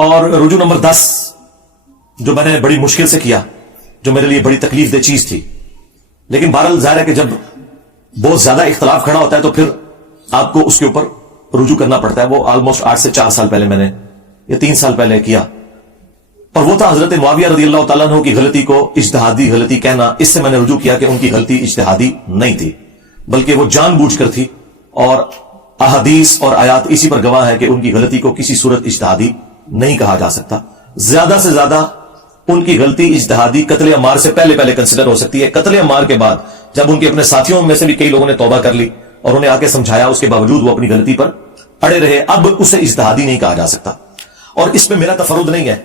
اور رجوع نمبر 10 جو میں نے بڑی مشکل سے کیا، جو میرے لیے بڑی تکلیف دہ چیز تھی، لیکن بہرحال ظاہر ہے کہ جب بہت زیادہ اختلاف کھڑا ہوتا ہے تو پھر آپ کو اس کے اوپر رجوع کرنا پڑتا ہے. وہ آلموسٹ 8 سے 4 سال پہلے میں نے یا 3 سال پہلے کیا، اور وہ تھا حضرت معاویہ رضی اللہ تعالیٰ عنہ کی غلطی کو اجتہادی غلطی کہنا. اس سے میں نے رجوع کیا کہ ان کی غلطی اجتہادی نہیں تھی بلکہ وہ جان بوجھ کر تھی، اور احادیث اور آیات اسی پر گواہ ہے کہ ان کی غلطی کو کسی صورت اجتہادی نہیں کہا جا سکتا. زیادہ سے زیادہ ان کی غلطی اجتہادی قتل عمار سے پہلے کنسیڈر ہو سکتی ہے. قتل عمار کے بعد جب ان کے اپنے ساتھیوں میں سے بھی کئی لوگوں نے توبہ کر لی اور انہیں آ کے سمجھایا، اس کے باوجود وہ اپنی غلطی پر اڑے رہے، اب اسے اجتہادی نہیں کہا جا سکتا. اور اس میں میرا تفرد نہیں ہے.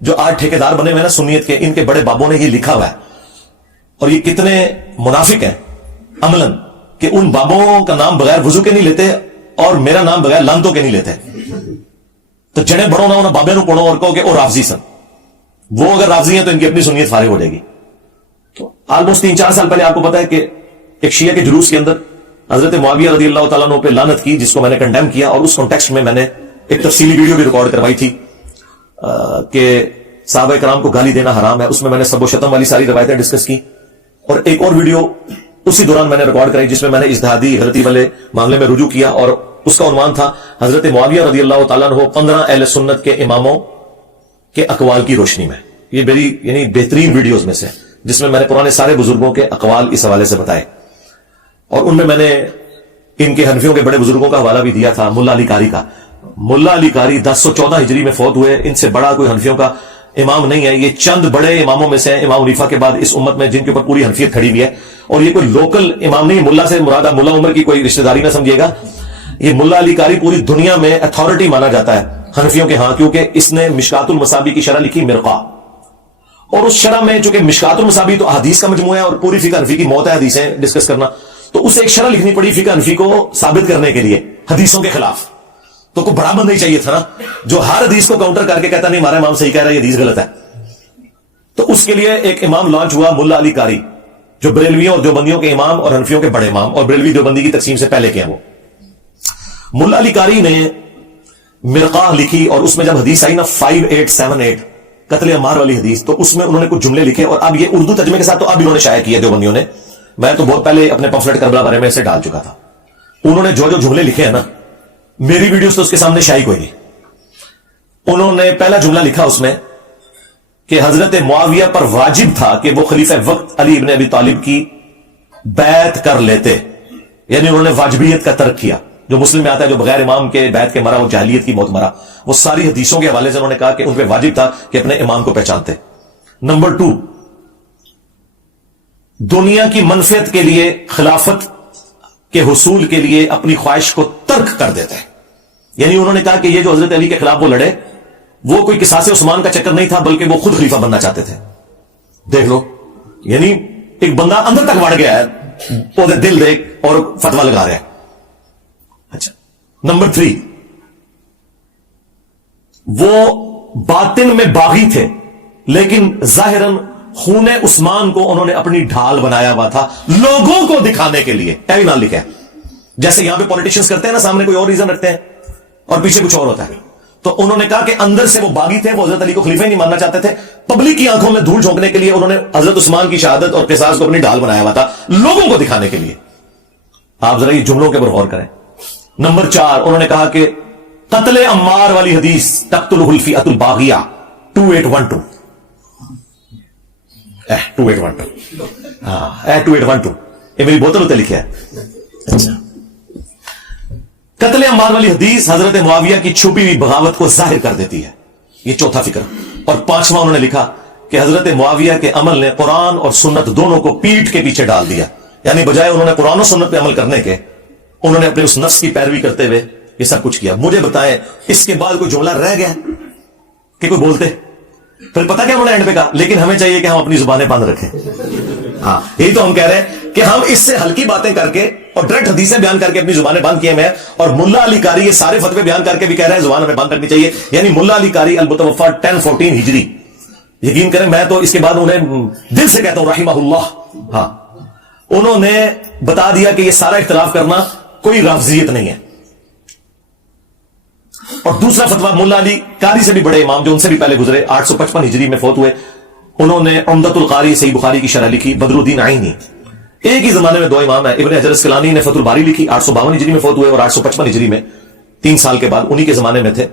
جو آج ٹھیکیدار بنے ہوئے نا سنیت کے، ان کے بڑے بابوں نے یہ لکھا ہوا ہے، اور یہ کتنے منافق ہیں عملاً کہ ان بابوں کا نام بغیر وضو کے نہیں لیتے اور میرا نام بغیر لانتوں کے نہیں لیتے. تو جڑے بڑھو نہ بابے نو پڑھو اور کہو کہ او رافضی سن، وہ اگر رافضی ہیں تو ان کی اپنی سنیت فارغ ہو جائے گی. تو آلموسٹ 3-4 سال پہلے آپ کو پتا ہے کہ ایک شیعہ کے جلوس کے اندر حضرت معاویہ رضی اللہ تعالیٰ عنہ پہ لعنت کی، جس کو میں نے کنڈیم کیا، اور اس کانٹیکسٹ میں نے ایک تفصیلی ویڈیو بھی ریکارڈ کروائی تھی کہ صحابہ کرام کو گالی دینا حرام ہے. اس میں نے سب و شتم والی ساری روایتیں ڈسکس کی، اور ایک اور ویڈیو اسی دوران میں نے ریکارڈ کرائی جس میں نے اجتہادی غلطی والے معاملے میں رجوع کیا، اور اس کا عنوان تھا حضرت معاویہ رضی اللہ تعالیٰ عنہ 15 اہل سنت کے اماموں کے اقوال کی روشنی میں. یہ میری یعنی بہترین ویڈیوز میں سے، جس میں نے پرانے سارے بزرگوں کے اقوال اس حوالے سے بتائے، اور ان میں نے ان کے حنفیوں کے بڑے بزرگوں کا حوالہ بھی دیا تھا. ملا علی قاری کا، ملا علی قاری 1014 ہجری میں فوت ہوئے. ان سے بڑا کوئی حنفیوں کا امام نہیں ہے. یہ چند بڑے اماموں میں سے ہیں، امام حنیفہ کے بعد اس امت میں، جن کے اوپر پوری حنفیت کھڑی ہوئی ہے. اور یہ کوئی لوکل امام نہیں، ملا سے مراد ملا عمر کی کوئی رشتہ داری نہ سمجھیے گا. یہ ملا علی قاری پوری دنیا میں اتھارٹی مانا جاتا ہے حنفیوں کے ہاں، کیونکہ اس نے مشکات المصابی کی شرح لکھی مرقہ، اور اس شرح میں چونکہ مشکات المصابی تو حدیث کا مجموعہ ہے اور پوری فقہ حنفی کی موت ہے حدیثیں ڈسکس کرنا، تو اسے ایک شرح لکھنی پڑی فقہ حنفی کو ثابت کرنے کے لیے حدیثوں کے خلاف. تو کوئی بڑا بندہ ہی چاہیے تھا نا جو ہر حدیث کو کاؤنٹر کر کے کہتا نہیں ہمارا امام صحیح کہہ رہا ہے، یہ حدیث غلط ہے. تو اس کے لیے ایک امام لانچ ہوا، ملا علی قاری، جو بریلویوں اور دیوبندیوں کے امام اور حنفیوں کے بڑے امام، اور بریلوی دیوبندی کی تقسیم سے پہلے کے ہیں. وہ ملا علی قاری نے مرقہ لکھی، اور اس میں جب حدیث آئی نا 5878 قتل عمار والی حدیث، تو اس میں انہوں نے کچھ جملے لکھے، اور اب یہ اردو ترجمے کے ساتھ تو اب انہوں نے شائع کیا دیوبندیوں نے. میں تو بہت پہلے اپنے پمفلٹ کربلا بارے میں سے ڈال چکا تھا. انہوں نے جو جملے لکھے ہیں نا، میری ویڈیوز تو اس کے سامنے شائع کوئی نہیں. انہوں نے پہلا جملہ لکھا اس میں کہ حضرت معاویہ پر واجب تھا کہ وہ خلیفہ وقت علی ابن ابی طالب کی بیعت کر لیتے، یعنی انہوں نے واجبیت کا ترک کیا. جو مسلم میں آتا ہے جو بغیر امام کے بیعت کے مرا وہ جاہلیت کی موت مرا. وہ ساری حدیثوں کے حوالے سے انہوں نے کہا کہ ان پہ واجب تھا کہ اپنے امام کو پہچانتے. نمبر 2، دنیا کی منفعت کے لیے، خلافت کے حصول کے لیے اپنی خواہش کو ترک کر دیتے ہیں. یعنی انہوں نے کہا کہ یہ جو حضرت علی کے خلاف وہ لڑے، وہ کوئی قصاص عثمان کا چکر نہیں تھا، بلکہ وہ خود خلیفہ بننا چاہتے تھے. دیکھ لو، یعنی ایک بندہ اندر تک بڑھ گیا ہے، وہ دل دیکھ اور فتویٰ لگا رہا ہے. اچھا، نمبر 3، وہ باطن میں باغی تھے، لیکن ظاہراً خون عثمان کو انہوں نے اپنی ڈھال بنایا ہوا تھا لوگوں کو دکھانے کے لیے. بھی نام لکھا ہے، جیسے یہاں پہ پولیٹیشنز کرتے ہیں نا، سامنے کوئی اور ریزن رکھتے ہیں اور پیچھے کچھ اور ہوتا ہے. تو انہوں نے کہا کہ اندر سے وہ باغی تھے، وہ حضرت علی کو خلیفہ ہی نہیں ماننا چاہتے تھے. پبلک کی آنکھوں میں دھول جھونکنے کے لیے انہوں نے حضرت عثمان کی شہادت اور قصاص کو اپنی ڈھال بنایا ہوا تھا لوگوں کو دکھانے کے لیے. آپ ذرا یہ جملوں کے اوپر غور کریں. نمبر 4، انہوں نے کہا کہ قتل عمار والی حدیث تقتلہ الفئۃ الباغیہ 2812 2812 یہ میری بوتل ہوتے لکھا ہے. اچھا، قتل عمار والی حدیث حضرت معاویہ کی چھپی ہوئی بغاوت کو ظاہر کر دیتی ہے. یہ چوتھا فکر. اور 5واں انہوں نے لکھا کہ حضرت معاویہ کے عمل نے قرآن اور سنت دونوں کو پیٹھ کے پیچھے ڈال دیا. یعنی بجائے انہوں نے قرآن و سنت پہ عمل کرنے کے، انہوں نے اپنے اس نفس کی پیروی کرتے ہوئے یہ سب کچھ کیا. مجھے بتائیں اس کے بعد کوئی جملہ رہ گیا کہ کوئی بولتے؟ پھر پتہ کیا انہوں نے اینڈ پہ کہا، لیکن ہمیں چاہیے کہ ہم اپنی زبانیں بند رکھیں. ہاں، یہی تو ہم کہہ رہے ہیں کہ ہم اس سے ہلکی باتیں کر کے اور ڈائریکٹ حدیثیں بیان کر کے اپنی زبانیں بند کیے ہیں. اور ملا علی قاری یہ سارے فتوے بیان کر کے بھی کہہ رہے ہیں زبان ہمیں بند کرنی چاہیے. یعنی ملا علی قاری المتوفی 1014 ہجری، یقین کریں میں تو اس کے بعد انہیں دل سے کہتا ہوں رحمہ اللہ. ہاں، انہوں نے بتا دیا کہ یہ سارا اختلاف کرنا کوئی رافضیت نہیں ہے. اور دوسرا فتویٰ ملا علی قاری سے بھی بڑے امام جو ان سے بھی پہلے گزرے 855 ہجری میں فوت ہوئے, انہوں نے عمدۃ القاری صحیح بخاری کی شرح لکھی. بدر الدین عینی, ایک ہی زمانے میں دو امام ہیں. ابن حجر اسقلانی نے فتح الباری لکھی 852 ہجری میں فوت ہوئے, اور 855 ہجری میں 3 سال کے بعد انہی کے زمانے میں تھے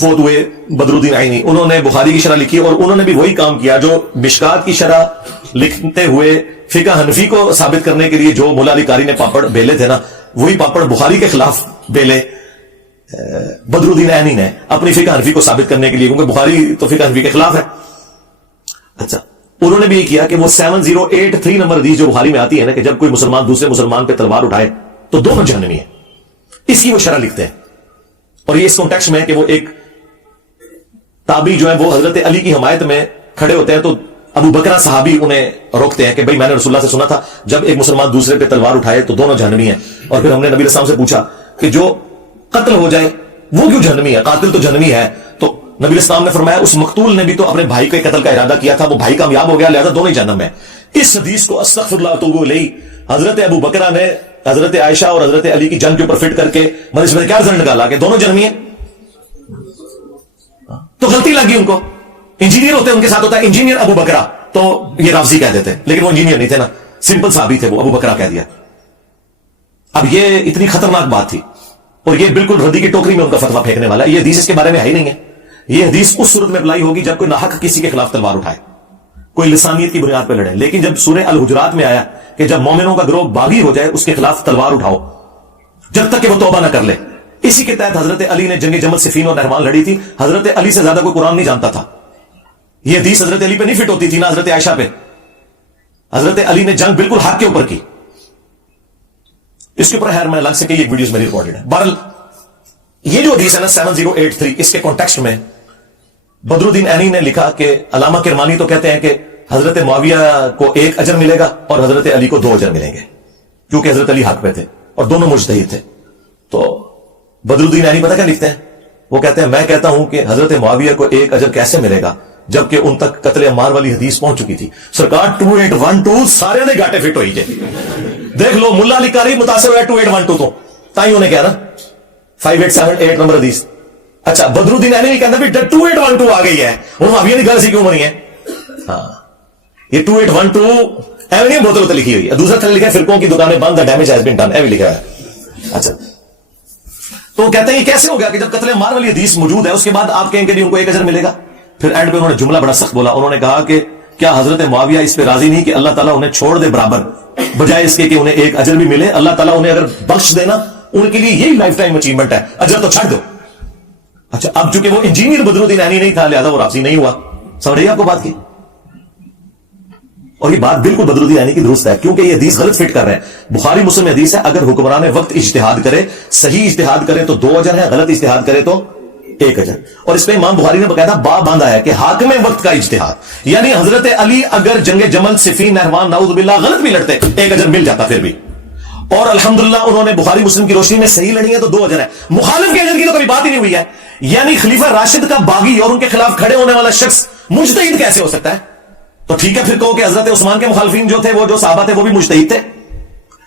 فوت ہوئے بدر الدین عینی. انہوں نے بخاری کی شرح لکھی, اور انہوں نے بھی وہی کام کیا جو مشکات کی شرح لکھتے ہوئے فقہ حنفی کو ثابت کرنے کے لیے جو مولا علی قاری نے پاپڑ بیلے تھے نا, وہی پاپڑ بخاری کے خلاف بیلے بدر الدین عینی نے اپنی فقہ حنفی کو ثابت کرنے کے لیے, کیونکہ بخاری تو فقہ حنفی کے خلاف ہے. اچھا, انہوں نے بھی یہ کیا کہ وہ 7083 نمبر حدیث جو بخاری میں آتی ہے نا کہ جب کوئی مسلمان دوسرے مسلمان پہ تلوار اٹھائے تو دونوں جہنمی ہیں, اس کی وہ شرح لکھتے ہیں. اور یہ اس کانٹیکسٹ میں ہے کہ وہ ایک تابعی جو ہے وہ حضرت علی کی حمایت میں کھڑے ہوتے ہیں, تو ابو بکرہ صحابی انہیں روکتے ہیں کہ بھائی میں نے رسول اللہ سے سنا تھا جب ایک مسلمان دوسرے پہ تلوار اٹھائے تو دونوں جہنمی ہیں. اور پھر ہم نے نبی علیہ السلام سے پوچھا کہ جو قتل ہو جائے وہ کیوں جہنمی ہے, قاتل تو جہنمی ہے. تو نبی علیہ السلام نے فرمایا اس مقتول نے بھی تو اپنے بھائی کے قتل کا ارادہ کیا تھا, وہ بھائی کامیاب ہو گیا, لہذا دونوں ہی جہنم میں. اس حدیث کو استغفر اللہ واتوب الیہ حضرت ابو بکرہ نے حضرت عائشہ اور حضرت علی کی جنگ کے اوپر فٹ کر کے مجلس میں کیا رزلٹ نکالا کہ دونوں جہنمی ہیں. تو غلطی لگی ان کو. انجینئر ہوتے ان کے ساتھ ہوتا ہے انجینئر ابو بکرہ, تو یہ رافضی کہہ دیتے, لیکن وہ انجینئر نہیں تھے نا, سمپل صحابی تھے, وہ ابو بکرہ کہہ دیا. اب یہ اتنی خطرناک بات تھی, اور یہ بالکل ردی کی ٹوکری میں ان کا فتویٰ پھینکنے والا ہے. یہ حدیث اس کے بارے میں ہے ہی نہیں ہے. یہ حدیث اس صورت میں اپلائی ہوگی جب کوئی ناحق کسی کے خلاف تلوار اٹھائے, کوئی لسانیت کی بنیاد پہ لڑے. لیکن جب سورہ الحجرات میں آیا کہ جب مومنوں کا گروہ باغی ہو جائے اس کے خلاف تلوار اٹھاؤ جب تک کہ وہ توبہ نہ کر لے, اسی کے تحت حضرت علی نے جنگ جمل صفین اور نہروان لڑی تھی. حضرت علی سے زیادہ کوئی قرآن نہیں جانتا تھا. یہ حدیث حضرت علی پہ نہیں فٹ ہوتی تھی نہ حضرت عائشہ پہ. حضرت علی نے جنگ بالکل حق کے اوپر کی. اس کے اوپر خیر میں الگ سے کہ یہ ویڈیوز میری ریکارڈڈ ہے. بہرحال یہ جو حدیث ہے نا 7083, اس کے کانٹیکسٹ میں بدر الدین عینی نے لکھا کہ علامہ کرمانی تو کہتے ہیں کہ حضرت معاویہ کو 1 اجر ملے گا اور حضرت علی کو 2 اجر ملیں گے, کیونکہ حضرت علی حق پہ تھے اور دونوں مجتہد تھے. تو بدر الدین عینی پتہ کیا لکھتے ہیں, وہ کہتے ہیں میں کہتا ہوں کہ حضرت معاویہ کو 1 اجر کیسے ملے گا جبکہ ان تک قتل عمار والی حدیث پہنچ چکی تھی. سرکار 2812 سارے نے گاٹے فٹ ہوئی جائے. دیکھ لو ملا علی قاری متاثر ہوا 2812 تو تائی انہیں کہا نا 5878 نمبر حدیث. اچھا بدر الدین عینی بھی کہتا ہے 2812 آ گئی ہے, وہ معاویہ کی گل سی کیوں بنی ہے. ہاں یہ 2812 ایویں نہیں بوتل لکھی ہوئی ہے. دوسرا تھلے لکھا ہے فرقوں کی دکانیں بند, ڈیمیج ہیز بین ڈن, ایویں لکھا ہے. اچھا تو کہتے ہیں یہ کیسے ہو گیا کہ جب قتل عمار والی حدیث موجود ہے اس کے بعد آپ کہیں گے ان کو 1 اجر ملے گا. پھر اینڈ پہ انہوں نے جملہ بڑا سخت بولا, انہوں نے کہا کہ کیا حضرت معاویہ اس پہ راضی نہیں کہ اللہ تعالیٰ انہیں چھوڑ دے برابر, بجائے اس کے کہ انہیں 1 اجر بھی ملے. اللہ تعالیٰ انہیں اگر بخش دینا ان کے لیے یہی لائف ٹائم اچیومنٹ ہے, اجر تو چھڑ دو. اچھا اب چونکہ وہ انجینئر بدر الدین عینی نہیں تھا لہذا وہ راضی نہیں ہوا. سمجھ رہی آپ کو بات کی؟ اور یہ بات بالکل بدر الدین عینی کی درست ہے, کیونکہ یہ حدیث غلط فٹ کر رہے ہیں. بخاری مسلم میں حدیث ہے اگر حکمران وقت اجتہاد کرے, صحیح اجتہاد کرے تو 2 اجر ہے, غلط اجتہاد کرے تو 1 اجر. اور اس پہ امام بخاری نے باقاعدہ باب باندھا ہے کہ حاکم وقت کا اجتہاد, یعنی حضرت علی اگر جنگ جمل صفین نہروان نعوذ باللہ غلط بھی لڑتے 1 اجر مل جاتا پھر بھی. اور الحمدللہ انہوں نے بخاری مسلم کی روشنی میں صحیح لڑی ہے تو 2 اجر ہے. مخالف کے اجر کی تو کبھی بات ہی نہیں ہوئی ہے. یعنی خلیفہ راشد کا باغی اور ان کے خلاف کھڑے ہونے والا شخص مجتہد کیسے ہو سکتا ہے؟ تو ٹھیک ہے پھر کہو کہ حضرت عثمان کے مخالفین جو تھے وہ جو صحابہ تھے وہ بھی مجتہد تھے,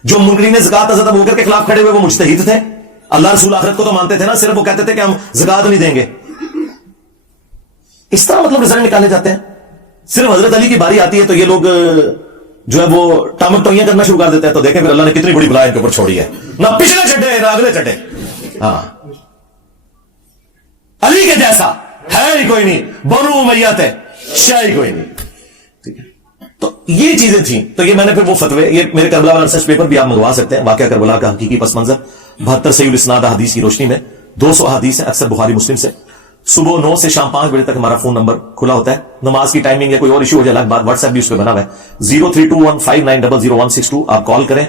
جو منکرین زکات حضرت ابوبکر کے خلاف کھڑے ہوئے وہ مجتہد تھے. اللہ رسول آخرت کو تو مانتے تھے نا, صرف وہ کہتے تھے کہ ہم زکات نہیں دیں گے. اس طرح مطلب رزلٹ نکالے جاتے ہیں. صرف حضرت علی کی باری آتی ہے تو یہ لوگ جو ہے وہ ٹامک ٹوئیاں کرنا شروع کر دیتے ہیں. تو دیکھیں پھر اللہ نے کتنی بڑی بلا ان کے اوپر چھوڑی ہے, نہ پچھلے چڈے نہ اگلے چڈے. ہاں علی کے جیسا ہے ہی کوئی نہیں, بنو امیہ ہے شاہ ہی کوئی نہیں. تو یہ چیزیں تھیں. تو یہ میں نے پھر وہ فتوے, یہ میرے کربلا والا ریسرچ پیپر بھی آپ منگوا سکتے ہیں, واقعہ کربلا کا حقیقی پس منظر 72 صحیح الاسناد احادیث کی روشنی میں 200 احادیث ہیں اکثر بخاری مسلم سے. صبح 9 سے شام 5 بجے تک ہمارا فون نمبر کھلا ہوتا ہے. نماز کی ٹائمنگ یا کوئی اور ایشو ہو جائے الگ بات, واٹس ایپ بھی اس پہ بنا ہوا ہے 032159000162. آپ کال کریں,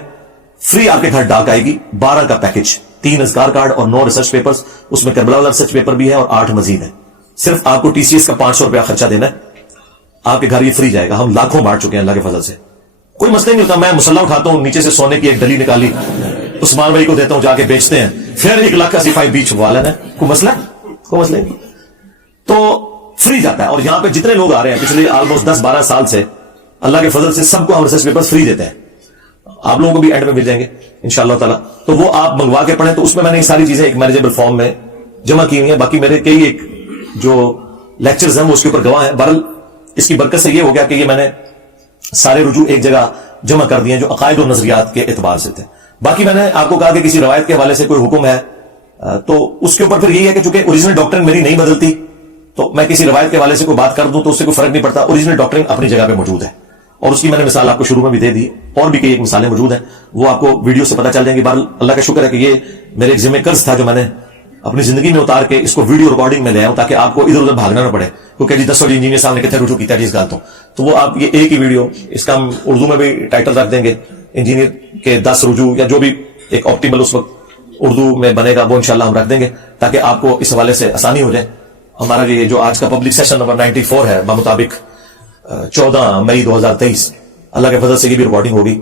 فری آپ کے گھر ڈاک آئے گی. 12 کا پیکج, 3 اذکار کارڈ اور 9 ریسرچ پیپرز. اس میں کربلا والا ریسرچ پیپر بھی ہے اور 8 مزید ہے. صرف آپ کو TCS کا 500 روپیہ خرچہ دینا ہے, آپ کے گھر یہ فری جائے گا. ہم لاکھوں بانٹ چکے ہیں اللہ کے فضل سے, کوئی مسئلہ نہیں ہوتا. میں مسلح اٹھاتا ہوں, نیچے سے سونے کی ایک ڈلی نکالی, عثمان بھائی کو دیتا ہوں, جا کے بیچتے ہیں, پھر 1 لاکھ کا صفائی بیچ چھپوا لینا, کوئی مسئلہ نہیں. تو فری جاتا ہے. اور یہاں پہ جتنے لوگ آ رہے ہیں پچھلے آلموسٹ 10-12 سال سے اللہ کے فضل سے سب کو ہم ریسرچ پیپر فری دیتے ہیں. آپ لوگوں کو بھی اینڈ میں مل جائیں گے انشاءاللہ تعالی. تو وہ آپ منگوا کے پڑھیں. تو اس میں نے یہ ساری چیزیں ایک مینیجیبل فارم میں جمع کی ہوئی ہیں. باقی میرے کئی ایک جو لیکچرز ہیں وہ اس کے اوپر گواہ ہیں. بہرحال اس کی برکت سے یہ ہو گیا کہ یہ میں نے سارے رجوع ایک جگہ جمع کر دیے جو عقائد و نظریات کے اعتبار سے تھے. باقی میں نے آپ کو کہا کہ کسی روایت کے حوالے سے کوئی حکم ہے تو اس کے اوپر پھر یہی ہے کہ چونکہ اوریجنل ڈاکٹرن میری نہیں بدلتی تو میں کسی روایت کے حوالے سے کوئی بات کر دوں تو اس سے کوئی فرق نہیں پڑتا. اوریجنل ڈاکٹرن اپنی جگہ پہ موجود ہے اور اس کی میں نے مثال آپ کو شروع میں بھی دے دی. اور بھی کئی ایک مثالیں موجود ہیں وہ آپ کو ویڈیو سے پتہ چل جائیں گی. بہرحال اللہ کا شکر ہے کہ یہ میرے ایک ذمہ قرض تھا جو میں نے اپنی زندگی میں اتار کے اس کو ویڈیو ریکارڈنگ میں لے آؤں تاکہ آپ کو ادھر ادھر بھاگنا نہ پڑے کیونکہ جی 10 انجینئر صاحب نے کتنے رجوع کیا جس گال تو وہ آپ یہ ایک ہی ویڈیو اس کا ہم اردو میں بھی ٹائٹل رکھ دیں گے انجینئر کے 10 رجوع یا جو بھی ایک آپٹیمل اس وقت اردو میں بنے گا وہ انشاءاللہ ہم رکھ دیں گے تاکہ آپ کو اس حوالے سے آسانی ہو جائے. ہمارا یہ جو آج کا پبلک سیشن نمبر 94 ہے بمطابق 14 مئی 2023 اللہ کے فضل سے یہ بھی ریکارڈنگ ہوگی.